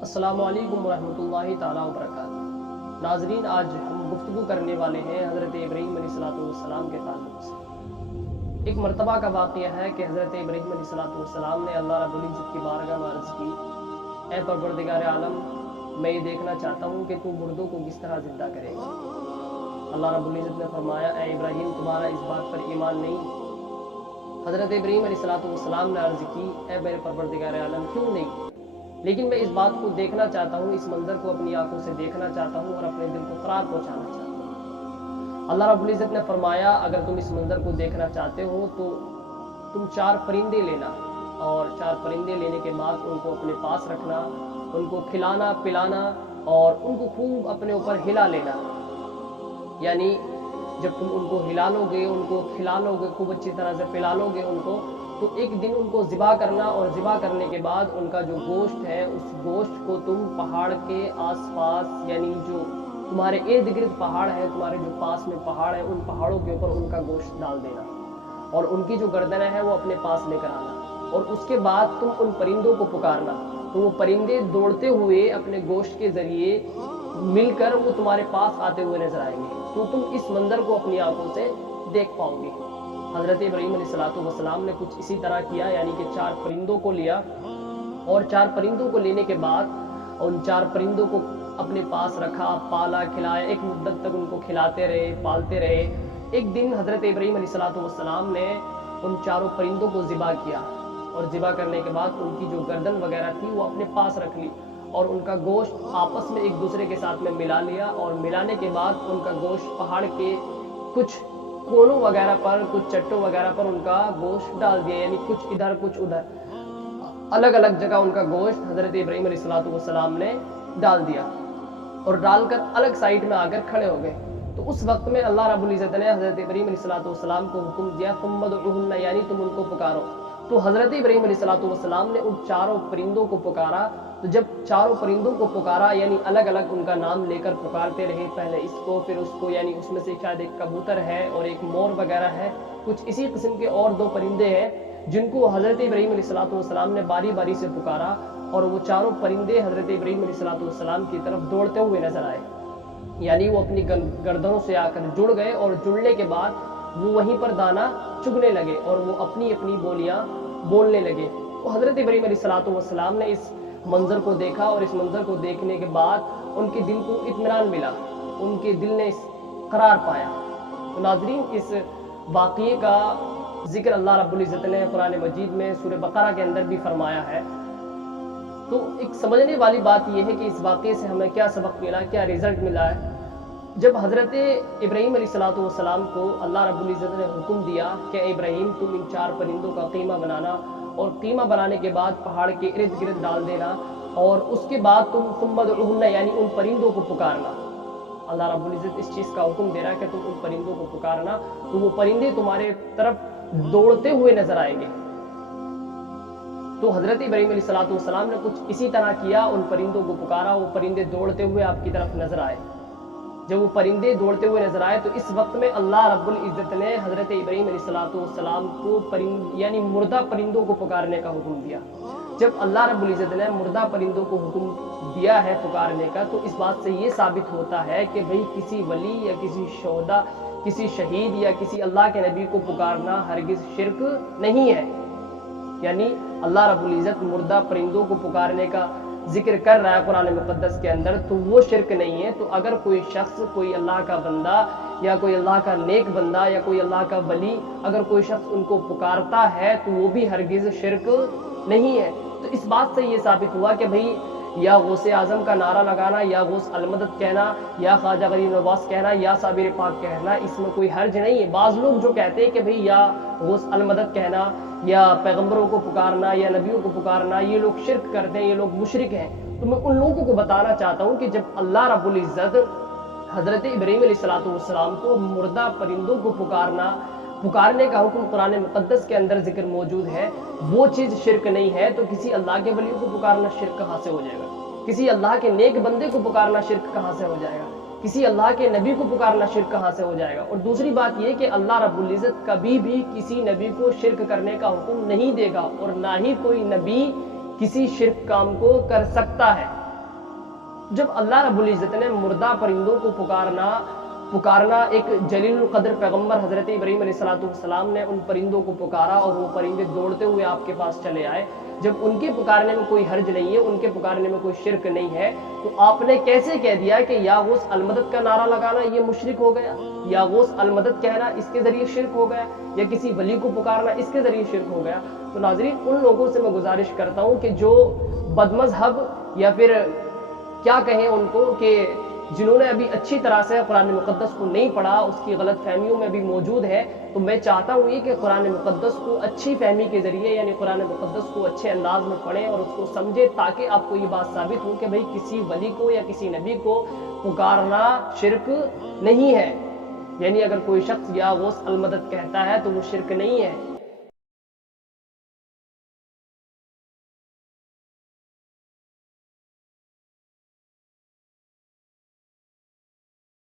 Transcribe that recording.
अस्सलामु अलैकुम वरहमतुल्लाहि ताला वबरकातुहू। नाजरीन, आज हम गुफ्तगू करने वाले हैं हज़रत इब्राहीम अलैहिस्सलाम के ताल्लुक़ से। एक मरतबा का वाक़या है कि हज़रत इब्राहीम अलैहिस्सलाम ने अल्लाह रब्बुल इज़्ज़त की बारगाह में अर्ज़ की, ऐ परवरदिगार आलम, मैं ये देखना चाहता हूँ कि तू मुर्दों को किस तरह ज़िंदा करेगा। अल्लाह रब्बुल इज़्ज़त ने फरमाया, ऐ इब्राहीम, तुम्हारा इस बात पर ईमान नहीं? हज़रत इब्राहीम अलैहिस्सलाम ने अर्ज़ की, ऐ मेरे परवरदिगार आलम, क्यों नहीं? लेकिन मैं इस बात को देखना चाहता हूँ, इस मंजर को अपनी आंखों से देखना चाहता हूँ और अपने दिल को करार पहुँचाना चाहता हूँ। अल्लाह रब्बुल इज़्ज़त ने फरमाया, अगर तुम इस मंजर को देखना चाहते हो तो तुम 4 परिंदे लेना और 4 परिंदे लेने के बाद उनको अपने पास रखना, उनको खिलाना पिलाना और उनको खूब अपने ऊपर हिला लेना। यानी जब तुम उनको हिला लोगे, उनको खिला लोगे, खूब अच्छी तरह से पिला लोगे उनको, तो एक दिन उनको ज़िबा करना और ज़िबा करने के बाद उनका जो गोश्त है, उस गोश्त को तुम पहाड़ के आसपास, यानी जो तुम्हारे इर्द गिर्द पहाड़ है, तुम्हारे जो पास में पहाड़ है, उन पहाड़ों के ऊपर उनका गोश्त डाल देना और उनकी जो गर्दनें हैं वो अपने पास लेकर आना। और उसके बाद तुम उन परिंदों को पुकारना, तो वो परिंदे दौड़ते हुए अपने गोश्त के ज़रिए मिलकर वो तुम्हारे पास आते हुए नजर आएंगे, तो तुम इस मंजर को अपनी आंखों से देख पाओगे। हज़रत इब्राहीम अलैहिस्सलाम ने कुछ इसी तरह किया, यानी कि 4 परिंदों को लिया और 4 परिंदों को लेने के बाद उन 4 परिंदों को अपने पास रखा, पाला, खिलाया, एक मुद्दत तक उनको खिलाते रहे, पालते रहे। एक दिन हज़रत इब्राहीम अलैहिस्सलाम ने उन 4 परिंदों को ज़िबा किया और ज़िबा करने के बाद उनकी जो गर्दन वगैरह थी वो अपने पास रख ली और उनका गोश्त आपस में एक दूसरे के साथ में मिला लिया और मिलाने के बाद उनका गोश्त पहाड़ के कुछ कोनों वगैरह पर, कुछ चट्टों वगैरह पर उनका गोश्त डाल दिया, यानी कुछ इधर कुछ उधर, अलग अलग जगह उनका गोश्त हज़रत इब्राहीम अलैहिस्सलाम ने डाल दिया और डालकर अलग साइड में आकर खड़े हो गए। तो उस वक्त में अल्लाह रब्बुल इज़्ज़त ने हज़रत इब्राहीम अलैहिस्सलाम को हुक्म दिया, फुम्मदउहुन्ना, यानी तुम उनको पुकारो। तो हज़रत इब्राहीम अलैहिस्सलाम ने उन 4 परिंदों को पुकारा। तो जब 4 परिंदों को पुकारा, यानी अलग अलग उनका नाम लेकर पुकारते रहे, पहले इसको फिर उसको, यानी उसमें से शायद एक कबूतर है और एक मोर वगैरह है, कुछ इसी किस्म के और 2 परिंदे हैं जिनको हज़रत इब्राहीम अलैहिस्सलाम ने बारी बारी से पुकारा और वो 4 परिंदे हज़रत इब्राहीम अलैहिस्सलाम की तरफ दौड़ते हुए नजर आए। यानी वो अपनी गर्दनों से आकर जुड़ गए और जुड़ने के बाद वो वहीं पर दाना चुगने लगे और वो अपनी अपनी बोलियां बोलने लगे। तो हज़रत इब्राहीम अलैहिस्सलाम ने इस मंजर को देखा और इस मंजर को देखने के बाद उनके दिल को इत्मीनान मिला, उनके दिल ने करार पाया। तो नाज़रीन, इस वाक़ये का जिक्र अल्लाह रब्बुल इज़्ज़त ने कुरान मजीद में सूरह बकरा के अंदर भी फरमाया है। तो एक समझने वाली बात यह है कि इस वाक़ये से हमें क्या सबक मिला, क्या रिजल्ट मिला है। जब हज़रत इब्राहीम अलैहिस्सलाम को अल्लाह रब्बुल इज़्ज़त ने हुक्म दिया कि इब्राहीम, तुम इन 4 परिंदों का कीमा बनाना और कीमा बनाने के बाद पहाड़ के इर्द गिर्द डाल देना और उसके बाद तुम फुम्मदउहुन्ना, यानी उन परिंदों को पुकारना। अल्लाह रब्बुल इज़्ज़त इस चीज़ का हुक्म दे रहा है कि तुम उन परिंदों को पुकारना, तो वो परिंदे तुम्हारे तरफ दौड़ते हुए नजर आएंगे। तो हज़रत इब्राहीम अलैहिस्सलाम ने कुछ इसी तरह किया, उन परिंदों को पुकारा, वो परिंदे दौड़ते हुए आपकी तरफ नजर आए। जब वो परिंदे दौड़ते हुए नजर आए तो इस वक्त में अल्लाह रब्बुल इज़्ज़त ने हज़रत इब्राहीम अलैहिस्सलाम को यानी मुर्दा परिंदों को पुकारने का हुक्म दिया। जब अल्लाह रब्बुल इज़्ज़त ने मुर्दा परिंदों को हुक्म दिया है पुकारने का, तो इस बात से ये साबित होता है कि भाई किसी वली या किसी शोहदा, किसी शहीद या किसी अल्लाह के नबी को पुकारना हरगिज़ शिर्क नहीं है। यानी अल्लाह रब्बुल इज़्ज़त मुर्दा परिंदों को पुकारने का जिक्र कर रहा है कुरान मुक़द्दस के अंदर, तो वो शिर्क नहीं है। तो अगर कोई शख्स, कोई अल्लाह का बंदा या कोई अल्लाह का नेक बंदा या कोई अल्लाह का वली, अगर कोई शख्स उनको पुकारता है तो वो भी हरगिज़ शिर्क नहीं है। तो इस बात से ये साबित हुआ कि भाई या गौसे आज़म का नारा लगाना, या गौस अलमदद कहना, या ख्वाजा गरीब नवाज कहना, या साबिर पाक कहना, इसमें कोई हर्ज नहीं है। बाज़ लोग जो कहते हैं कि भाई या गौस अलमदद कहना या पैगंबरों को पुकारना या नबियों को पुकारना, ये लोग शिर्क करते हैं, ये लोग मुशरिक हैं। तो मैं उन लोगों को बताना चाहता हूँ कि जब अल्लाह रब्बुल इज़्ज़त हज़रत इब्राहीम अलैहिस्सलाम को मुर्दा परिंदों को पुकारने का हुक्म कुरान मुक़द्दस के अंदर जिक्र मौजूद है, वो चीज़ शिर्क नहीं है, तो किसी अल्लाह के वलियों को पुकारना शिर्क कहाँ से हो जाएगा? किसी अल्लाह के नेक बंदे को पुकारना शिर्क कहाँ से हो जाएगा? किसी अल्लाह के नबी को पुकारना शिर्क कहाँ से हो जाएगा? और दूसरी बात यह कि अल्लाह रब्बुल इज़्ज़त कभी भी किसी नबी को शिर्क करने का हुक्म नहीं देगा और ना ही कोई नबी किसी शिर्क काम को कर सकता है। जब अल्लाह रब्बुल इज़्ज़त ने मुर्दा परिंदों को पुकारना एक जलील कदर पैगम्बर हज़रत इब्राहीम अलैहिस्सलाम ने उन परिंदों को पुकारा और वो परिंदे दौड़ते हुए आपके पास चले आए। जब उनके पुकारने में कोई हर्ज नहीं है, उनके पुकारने में कोई शिरक नहीं है, तो आपने कैसे कह दिया कि या गौस अलमदद का नारा लगाना ये मुशरिक हो गया, या गौस अलमदद कहना इसके ज़रिए शिरक हो गया, या किसी वली को पुकारना इसके ज़रिए शिरक हो गया। तो नाज़रीन, उन लोगों से मैं गुजारिश करता हूँ कि जो बदमज़हब या फिर क्या कहें उनको, कि जिन्होंने अभी अच्छी तरह से कुरान मुक़द्दस को नहीं पढ़ा, उसकी गलत फहमियों में भी मौजूद है, तो मैं चाहता हूँ ये कि कुरान मुक़द्दस को अच्छी फहमी के ज़रिए, यानी कुरान मुक़द्दस को अच्छे अंदाज में पढ़ें और उसको समझें, ताकि आपको ये बात साबित हो कि भाई किसी वली को या किसी नबी को पुकारना शिरक नहीं है। यानी अगर कोई शख्स या गौस अलमदद कहता है तो वो शिरक नहीं है।